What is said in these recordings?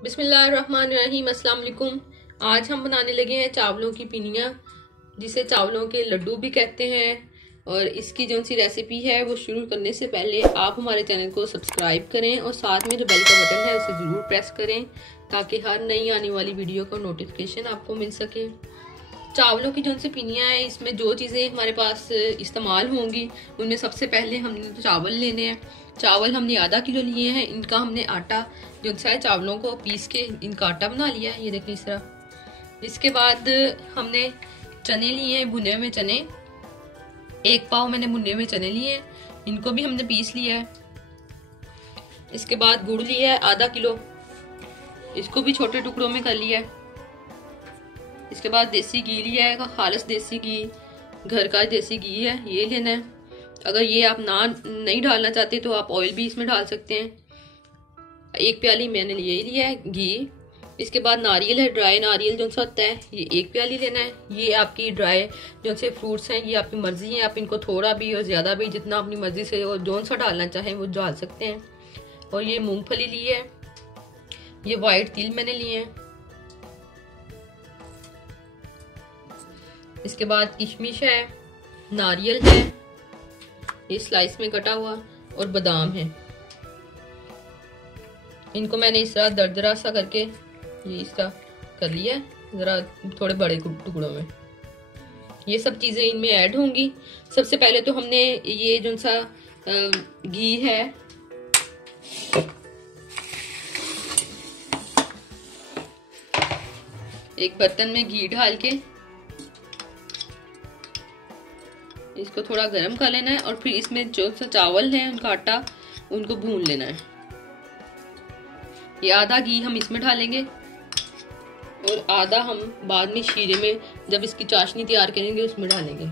बिस्मिल्लाहिर्रहमानिर्रहीम, अस्सलाम वालेकुम। आज हम बनाने लगे हैं चावलों की पिनिया, जिसे चावलों के लड्डू भी कहते हैं। और इसकी जो सी रेसिपी है वो शुरू करने से पहले आप हमारे चैनल को सब्सक्राइब करें और साथ में जो बेल का बटन है उसे ज़रूर प्रेस करें ताकि हर नई आने वाली वीडियो का नोटिफिकेशन आपको मिल सके। चावलों की जो सी पिनिया है, इसमें जो चीज़ें हमारे पास इस्तेमाल होंगी उनमें सबसे पहले हमने चावल लेने हैं। चावल हमने आधा किलो लिए हैं। इनका हमने आटा जो सा है चावलों को पीस के इनका आटा बना लिया है, ये देखें इस तरह। इसके बाद हमने चने लिए हैं, भुने हुए चने, 1 पाव मैंने भुने हुए चने लिए हैं, इनको भी हमने पीस लिया है। इसके बाद गुड़ लिया है आधा किलो, इसको भी छोटे टुकड़ों में कर लिया है। इसके बाद देसी घी लिया है, खालिस देसी घी, घर का देसी घी है, ये लेना है। अगर ये आप नहीं डालना चाहते तो आप ऑयल भी इसमें डाल सकते हैं। 1 प्याली मैंने ये लिया है घी। इसके बाद नारियल है, ड्राई नारियल जो सा होता है, ये 1 प्याली लेना है। ये आपकी ड्राई जो से फ्रूट्स हैं, ये आपकी मर्जी है, आप इनको थोड़ा भी और ज्यादा भी जितना अपनी मर्जी से और जो सा डालना चाहें वो डाल सकते हैं। और ये मूंगफली ली है, ये व्हाइट तिल मैंने लिए हैं। इसके बाद किशमिश है, नारियल है, ये स्लाइस में कटा हुआ, और बादाम है। इनको मैंने इस तरह दरदरा सा करके ये इसका कर लिया है, जरा थोड़े बड़े टुकड़ों में। ये सब चीजें इनमें ऐड होंगी। सबसे पहले तो हमने ये जो सा घी है एक बर्तन में घी डाल के इसको थोड़ा गर्म कर लेना है, और फिर इसमें जो सा चावल है उनका आटा उनको भून लेना है। ये आधा घी हम इसमें डालेंगे और आधा हम बाद में शीरे में जब इसकी चाशनी तैयार करेंगे उसमें डालेंगे।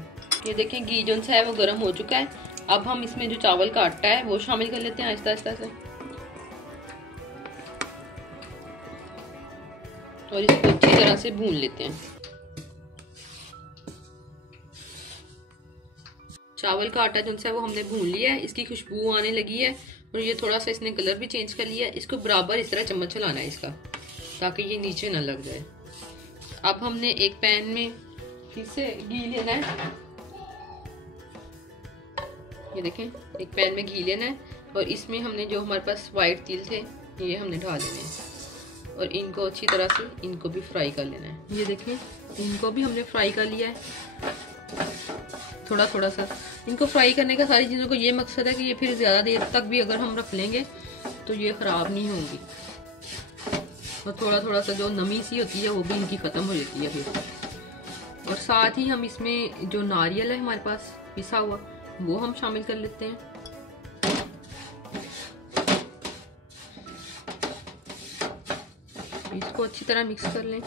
ये देखें घी जो सा है वो गर्म हो चुका है। अब हम इसमें जो चावल का आटा है वो शामिल कर लेते हैं आहिस्ता आहिस्ता से, और इसको अच्छी तरह से भून लेते हैं। चावल का आटा जो है वो हमने भून लिया है, इसकी खुशबू आने लगी है और ये थोड़ा सा इसने कलर भी चेंज कर लिया है। इसको बराबर इस तरह चम्मच चलाना है इसका, ताकि ये नीचे ना लग जाए। अब हमने एक पैन में फिर से घी लेना है, ये देखें एक पैन में घी लेना है, और इसमें हमने जो हमारे पास व्हाइट तिल थे ये हमने डाल देने हैं, और इनको अच्छी तरह से इनको भी फ्राई कर लेना है। ये देखें इनको भी हमने फ्राई कर लिया है थोड़ा थोड़ा सा। इनको फ्राई करने का सारी चीज़ों को ये मकसद है कि ये फिर ज़्यादा देर तक भी अगर हम रख लेंगे तो ये ख़राब नहीं होंगी, और थोड़ा थोड़ा सा जो नमी सी होती है वो भी इनकी ख़त्म हो जाती है फिर। और साथ ही हम इसमें जो नारियल है हमारे पास पिसा हुआ वो हम शामिल कर लेते हैं। इसको अच्छी तरह मिक्स कर लें।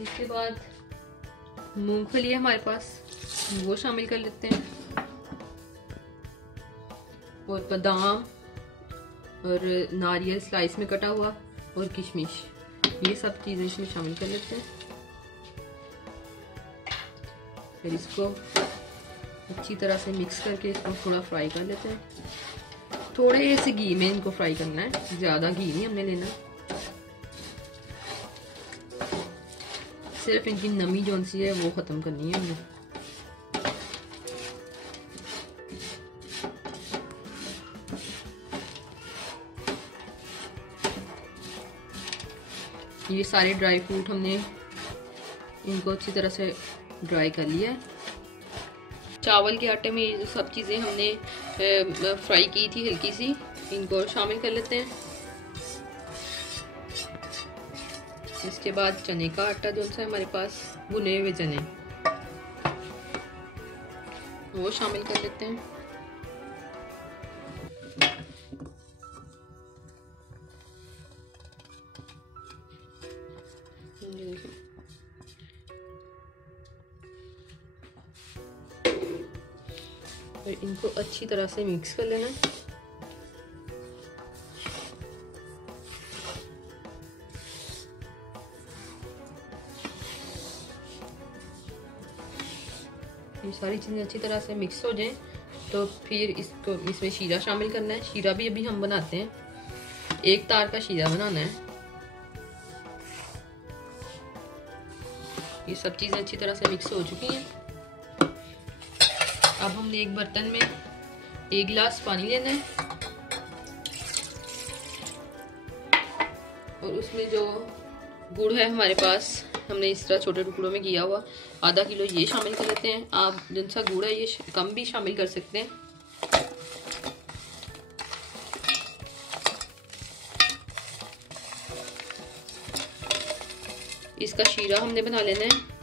इसके बाद मूंगफली है हमारे पास, वो शामिल कर लेते हैं, और बादाम और नारियल स्लाइस में कटा हुआ और किशमिश, ये सब चीजें इसमें शामिल कर लेते हैं। फिर इसको अच्छी तरह से मिक्स करके इसको थोड़ा फ्राई कर लेते हैं। थोड़े से घी में इनको फ्राई करना है, ज्यादा घी नहीं हमने लेना। सिर्फ इनकी नमी जो सी है वो खत्म करनी है हमें। ये सारे ड्राई फ्रूट हमने इनको अच्छी तरह से ड्राई कर लिया है। चावल के आटे में ये सब चीज़ें हमने फ्राई की थी हल्की सी, इनको शामिल कर लेते हैं। इसके बाद चने का आटा जो सा हमारे पास भुने हुए चने वो शामिल कर लेते हैं। और इनको अच्छी तरह से मिक्स कर लेना। इस सारी चीज़ें अच्छी तरह से मिक्स हो जाएं तो फिर इसमें शीरा शामिल करना है। शीरा भी अभी हम बनाते हैं, एक तार का शीरा बनाना है। ये सब चीज़ें अच्छी तरह से मिक्स हो चुकी हैं। अब हमने एक बर्तन में 1 गिलास पानी लेना है और उसमें जो गुड़ है हमारे पास, हमने इस तरह छोटे टुकड़ों में किया हुआ, आधा किलो ये शामिल कर लेते हैं। आप जिन सा गुड़ है ये कम भी शामिल कर सकते हैं। इसका शीरा हमने बना लेना है।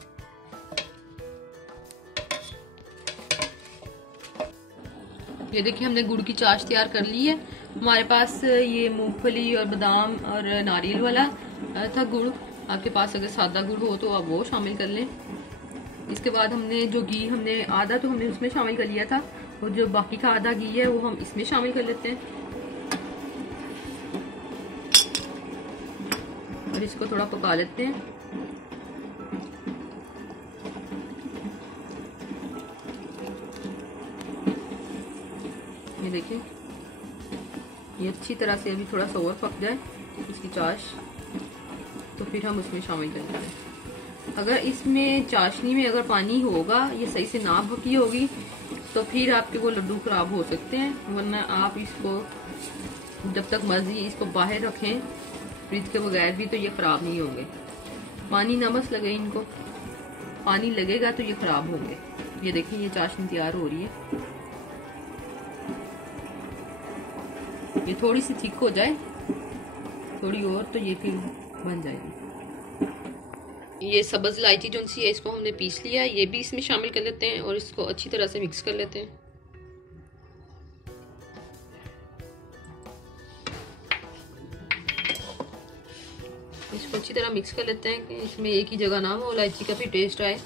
ये देखिए हमने गुड़ की चाश तैयार कर ली है। हमारे पास ये मूंगफली और बादाम और नारियल वाला था गुड़। आपके पास अगर सादा गुड़ हो तो आप वो शामिल कर लें। इसके बाद हमने जो घी, हमने आधा तो हमने उसमें शामिल कर लिया था और जो बाकी का आधा घी है वो हम इसमें शामिल कर लेते हैं और इसको थोड़ा पका लेते हैं। ये देखिए ये अच्छी तरह से अभी थोड़ा सा और पक जाए इसकी चाश, तो फिर हम उसमें शामिल कर देते हैं। अगर इसमें चाशनी में अगर पानी होगा, ये सही से ना पकी होगी, तो फिर आपके वो लड्डू खराब हो सकते हैं। वरना आप इसको जब तक मर्जी इसको बाहर रखें फ्रिज के बगैर भी, तो ये खराब नहीं होंगे। पानी ना बस लगे इनको, पानी लगेगा तो ये खराब होंगे। ये देखिए ये चाशनी तैयार हो रही है। ये थोड़ी सी थिक हो जाए थोड़ी और, तो ये फिर बन जाएगी। ये सब्ज इलायची जो सी है इसको हमने पीस लिया है, ये भी इसमें शामिल कर लेते हैं और इसको अच्छी तरह से मिक्स कर लेते हैं। इसको अच्छी तरह मिक्स कर लेते हैं कि इसमें एक ही जगह ना हो, इलायची का भी टेस्ट आए।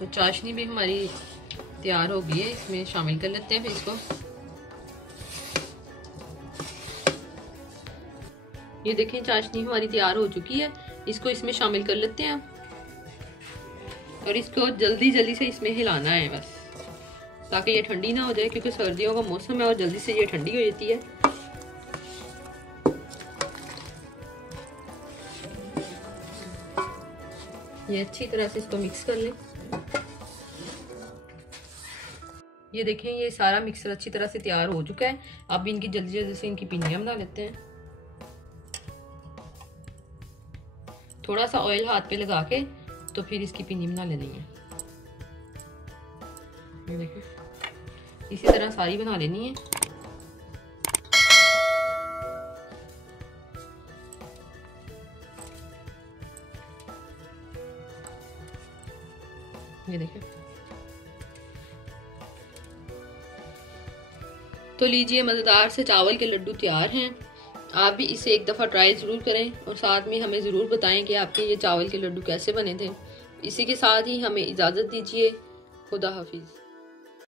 तो चाशनी भी हमारी तैयार हो गई है, इसमें शामिल कर लेते हैं फिर इसको। ये देखें चाशनी हमारी तैयार हो चुकी है, इसको इसमें शामिल कर लेते हैं और इसको जल्दी जल्दी से इसमें हिलाना है बस, ताकि ये ठंडी ना हो जाए, क्योंकि सर्दियों का मौसम है और जल्दी से ये ठंडी हो जाती है। ये अच्छी तरह से इसको मिक्स कर लें। ये देखें ये सारा मिक्सर अच्छी तरह से तैयार हो चुका है। अब इनकी जल्दी जल्दी से इनकी पिनियां बना लेते हैं। थोड़ा सा ऑयल हाथ पे लगा के तो फिर इसकी पिनी बना लेनी है। ये देखिए इसी तरह सारी बना लेनी है। ये देखिए तो लीजिए मजेदार से चावल के लड्डू तैयार हैं। आप भी इसे एक दफ़ा ट्राई ज़रूर करें और साथ में हमें ज़रूर बताएं कि आपके ये चावल के लड्डू कैसे बने थे। इसी के साथ ही हमें इजाज़त दीजिए। खुदा हाफिज़।